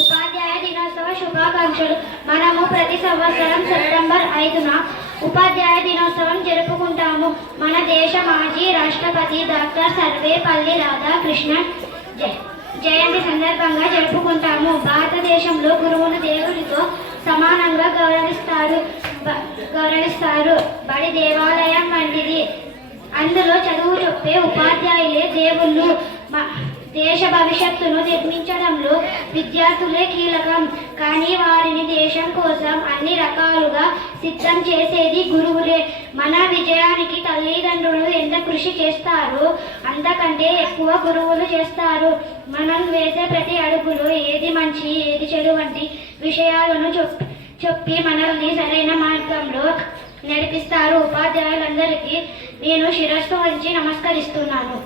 ఉపాధ్యాయ దినోత్సవ శుభాకాంక్షలు. మనము ప్రతి సంవత్సరం సెప్టెంబర్ 5న ఉపాధ్యాయ దినోత్సవం జరుపుకుంటాము. మన దేశ మాజీ రాష్ట్రపతి డాక్టర్ సర్వేపల్లి రాధాకృష్ణన్ జయంతి సందర్భంగా జరుపుకుంటాము. భారతదేశంలో గురువును దేవునితో సమానంగా గౌరవిస్తారు. బడి దేవాలయం వంటిది. అందులో చదువు చెప్పే ఉపాధ్యాయులే దేవుళ్ళు. దేశ భవిష్యత్తును నిర్మించడంలో విద్యార్థులే కీలకం. కానీ వారిని దేశం కోసం అన్ని రకాలుగా సిద్ధం చేసేది గురువులే. మన విజయానికి తల్లిదండ్రులు ఎంత కృషి చేస్తారో అంతకంటే ఎక్కువ గురువులు చేస్తారు. మనం వేసే ప్రతి అడుగులో ఏది మంచి ఏది చెడు వంటి విషయాలను చెప్పి మనల్ని సరైన మార్గంలో నడిపిస్తారు. ఉపాధ్యాయులందరికీ నేను శిరస్సు వంచి నమస్కరిస్తున్నాను.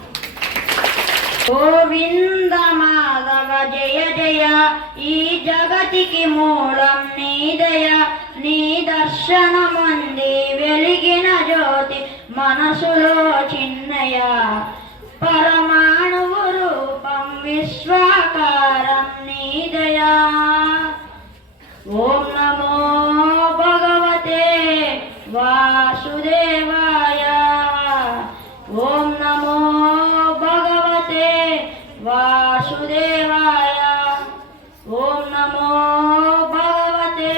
గోవింద మాధవ జయ జయ, ఈ జగతికి మూలం నీ దయ. నీ దర్శనముంది వెలిగిన జ్యోతి మనసులో చిన్నయ. పరమాణువు రూపం విశ్వాకారం నీ దయ. ఓం నమో భగవతే వాసుదేవాయ. ఓం నమో భగవతే వాసుదేవాయ. ఓం నమో భగవతే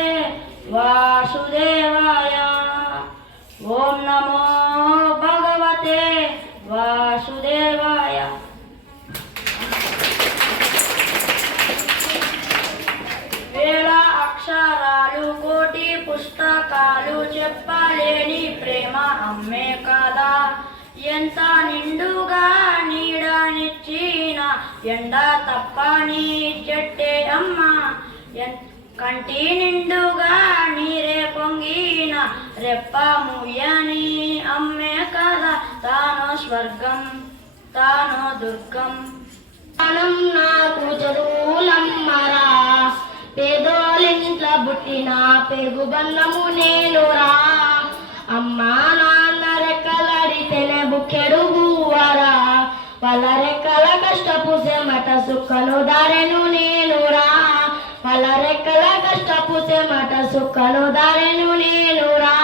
వాసుదేవాయ. ఓం నమో భగవతే వాసుదేవాయ. వేల అక్షరాలు కోటి పుస్తకాలు చెప్పలేని ప్రేమ అమ్మే కదా. ఎంత నిండుగా నీడనిచ్చిన ఎండ తప్పని చెట్టే అమ్మ. కంటి నిండుగా నీరే పొంగిన రెప్ప ముయ్యని అమ్మే కదా. తాను స్వర్గం తాను దుర్గం. నాకు చదువులమ్మరా, పేదోలింట్ల బుట్టిన పెరుగు బన్నము నేనురా. అమ్మా నాన్న రెక్కలాడితేనే బుక్కెడు బువ్వరా. వాళ్ళ రెక్కల కష్టపు చెమట సుక్కను దారెను నేనురా. వాళ్ళ రెక్కల కష్టపు చెమట సుక్కను దారెను నేనురా.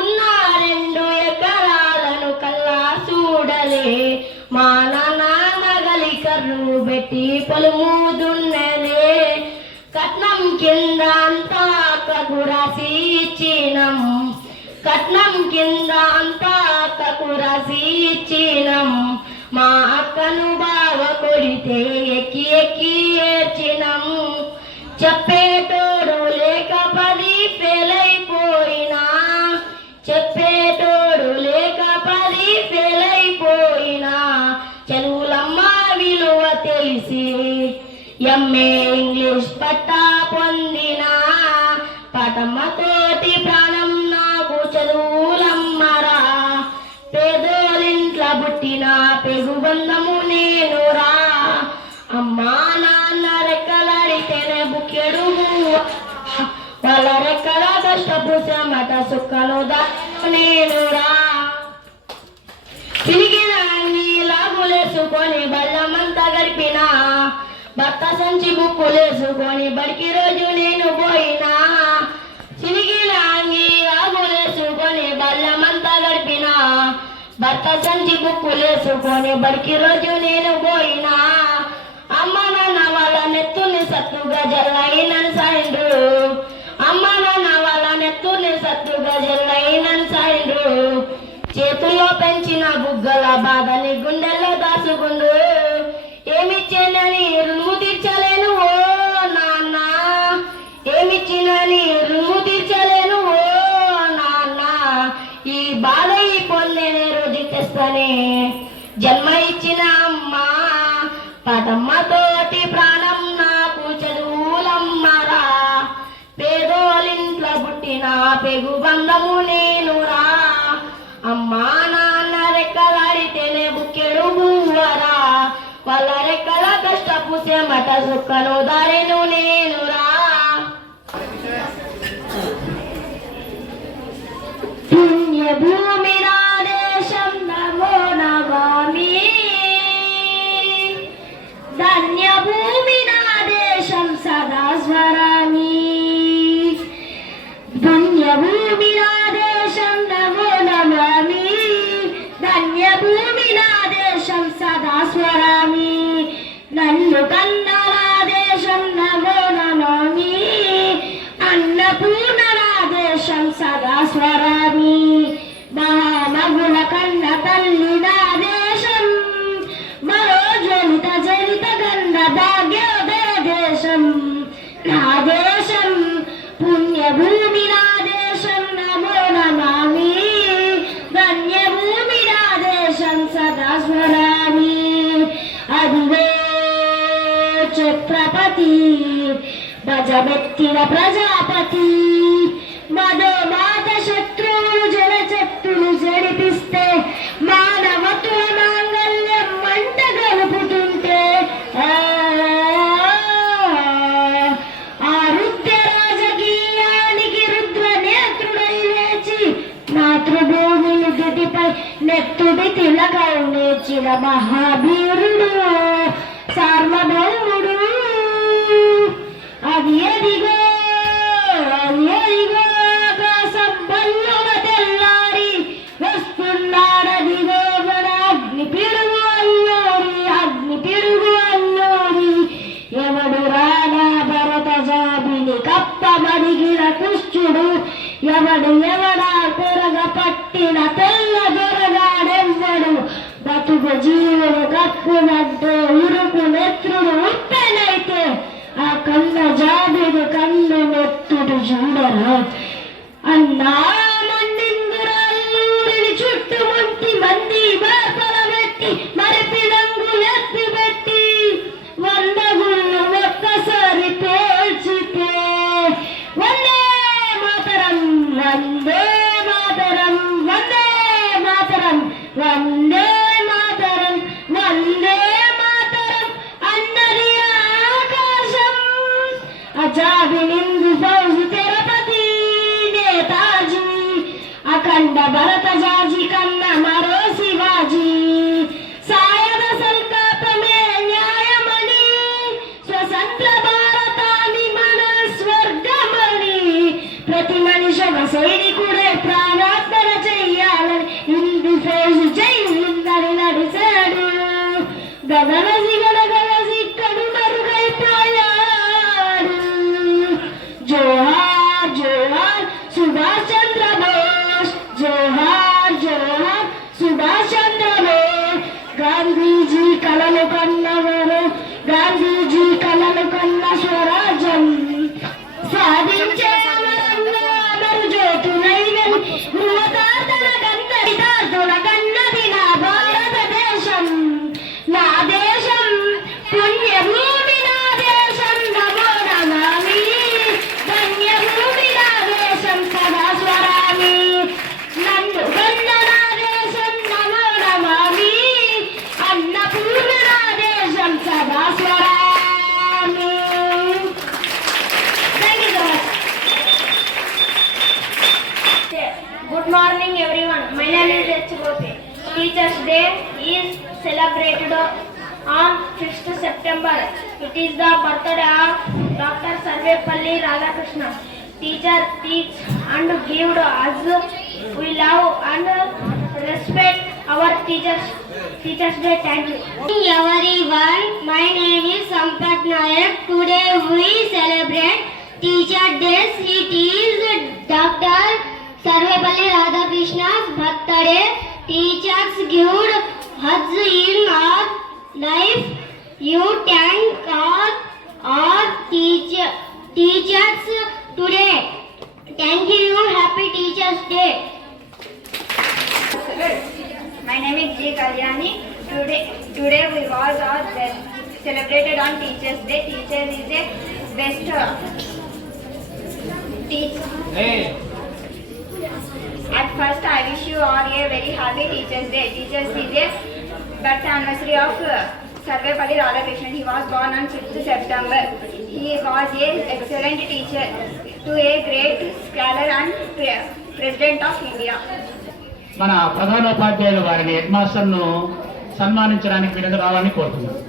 ఉన్న 2 ఎకరాలను కల్లా చూడలే. మా నాన్న నగలి కర్రు పెట్టి పొలుము దున్నలే. కట్నం కింద అంతా అక్కకు రాసి ఇచ్చినం. కట్నం కింద అంతా అక్కకు రాసి ఇచ్చినం. మా అక్కను బాగా కొడితే ఎక్కి ఎక్కి ఏడ్చినం. చెప్పేటోడు లేక 10 ఫెయిలైపోయినా. చెప్పేటోడు లేక 10 ఫెయిలైపోయినా. చదువులమ్మ విలువ తెలిసి ఎంఏ ఇంగ్లీష్ పట్టా పొందిన. పాటమ్మతోటి ప్రాణం నాకు చదువులమ్మరా. పేదోలింట్ల బుట్టిన పెగు బంధము నేనురా. అమ్మా నాన్న రెక్కలాడితేనే బుక్కెడు వాళ్ళ రెక్కల కష్టపు చెమట సుక్కను నేనురా. పిలిగిన లాగులేసుకొని బల్లమంతా గడిపిన. భర్త సంచి బుక్కులేసుకొని బడికి రోజు నేను పోయినా. చినిగిన లాగులేసుకొని బల్లమంతా గడిపిన. భర్త సంచి బుక్కులేసుకొని బడికి రోజు నేను పోయినా. అమ్మ నాన్న వాళ్ళ నెత్తుల్ని సత్తుగా జల్లైనను సాయిండ్రు. అమ్మ నాన్న వాళ్ళ నెత్తుల్ని సత్తుగా జల్లైనను సాయిండ్రు. చేతుల్లో పెంచిన బుగ్గల బాధని గుండెల్లో దాసుకుండు. ఏమిచ్చేనని రుణము తీర్చలేను ఓ నాన్న. ఏమిచ్చినని రుణము తీర్చలేను ఓ నాన్న. ఈ బాధ ఈ పొందేనే రోజు తెస్తనే జన్మ ఇచ్చిన అమ్మ. పాటమ్మతోటి ప్రాణం నాకు చదువులమ్మరా. పేదోలింట్ల బుట్టిన పెగు బంధము నేనురా. అమ్మా నాన్న రెక్కలాడితేనే బుక్కెడు బువ్వరా. వాళ్ళ రెక్కల కష్టపు చెమట సుక్కను దారెను నేనురా. పుణ్యభూమి నా దేశం నమో నమామి. ధన్యభూమి స్వరామి మహామగుల కన్న తల్లి నా దేశం మరో జ్వలిత జలిత గన్న భాగ్యోదయ దేశం నా దేశం పుణ్యభూమి నా దేశం నమో నమామి ధన్యభూమి నా దేశం సదా స్మరామి అదివే ఛత్రపతి భజమెత్తిన ప్రజాపతి మదోమాత శత్రువులు జనచత్తులు జడిపిస్తే మానవత్వ మాంగల్యం మంట గలుపుతుంటే ఆ రుద్ర రాజకీయానికి రుద్ర నేత్రుడై లేచి మాతృభూమిని దుటిపై నెత్తుడి తిలకం నేర్చిన మహావీరుడు సార్వభౌముడు అది ఎదిగో ఆకాశం బల్లున తెల్లారి వస్తున్నాడదిగో మన అగ్ని పిడుగు అల్లూరి ఎవడు రానా భరత జాబిని కప్పమడిగిన కుష్ఠుడు ఎవడా కొరగ పట్టిన తెల్ల దొరగాడెవ్వడు బతుకు జీవుడు కప్పునంటే ఉరుకు నెత్రుడు ఉప్పెనైతే ఆ కన్న జాబిడు కన్ను నెత్తుడు చూడరు అన్నా మండిందురాల్లూరిని చుట్టుముట్టి మంది బాపల పెట్టి మరిపి రంగులు ఎత్తి పెట్టి 100 గుళ్ళు ఒక్కసారి పేల్చితే వందే మాతరం వందే మాతరం వందే మాతరం వందే మాతరం వందే మాతరం అన్నది ఆకాశం అజాబినిందు ఫౌజు తిరుపతి నేతాజీ అఖండ భరత జాజి కన్న మరో శివాజీ సాయద సంకల్పమే న్యాయమణి స్వతంత్ర భారతాన్ని మన స్వర్గమణి ప్రతి మనిషి ఒక సైనికుడే ప్రాణార్పణ చెయ్యాలని ఇందు ఫౌజు చెయ్యిందని నడిచాడు గగనసి గడగలసి కడు మరుగైపోయాడు జోహార్ జోహార్ సుభాష్ చంద్ర బోస్ జోహార్ జోహార్ సుభాష్ చంద్ర బోస్ గాంధీజీ కలలు కన్నవరు గాంధీజీ కలలు కన్న స్వరాజ్యం సాధించే అమరు జ్యోతులై ధృవతార్తన గంధరితార్తుల కన్నది నా భారతదేశం నా దేశం పుణ్యభూమి నా దేశం నమో నమామి ధన్యభూమి నా దేశం సదా స్వరామి నన్ను గన్న నా దేశం నమో నమామి అన్నపూర్ణ నా దేశం సదా స్వరామి. Thank you so much. Good morning everyone. My name is H. Teachers Day is celebrated on 5th September. It is the birthday of Dr. Sarvepalli Radhakrishna. Teacher teach and give us. We love and respect our teachers. Teachers Day. Thank you. Everyone, my name is Sampath Nayak. Today we celebrate Teacher Day. It is Dr. Sarvepalli Radhakrishna's birthday. Teachers give us in our life. You thank our teachers today. Thank you. Happy Teachers Day. My name is G. Kalyani. Today we was all celebrated on Teachers Day. Teacher is a best teacher. At first, I wish you all a very happy Teachers Day. Teachers is a birth anniversary of Sarvepalli Radhakrishnan. He was born on 5th September. He was an excellent teacher to a great scholar and President of India. మన ప్రధానోపాధ్యాయులు వారిని head మాస్టర్ను సన్మానించడానికి విడుదల రావాలని కోరుతున్నాను.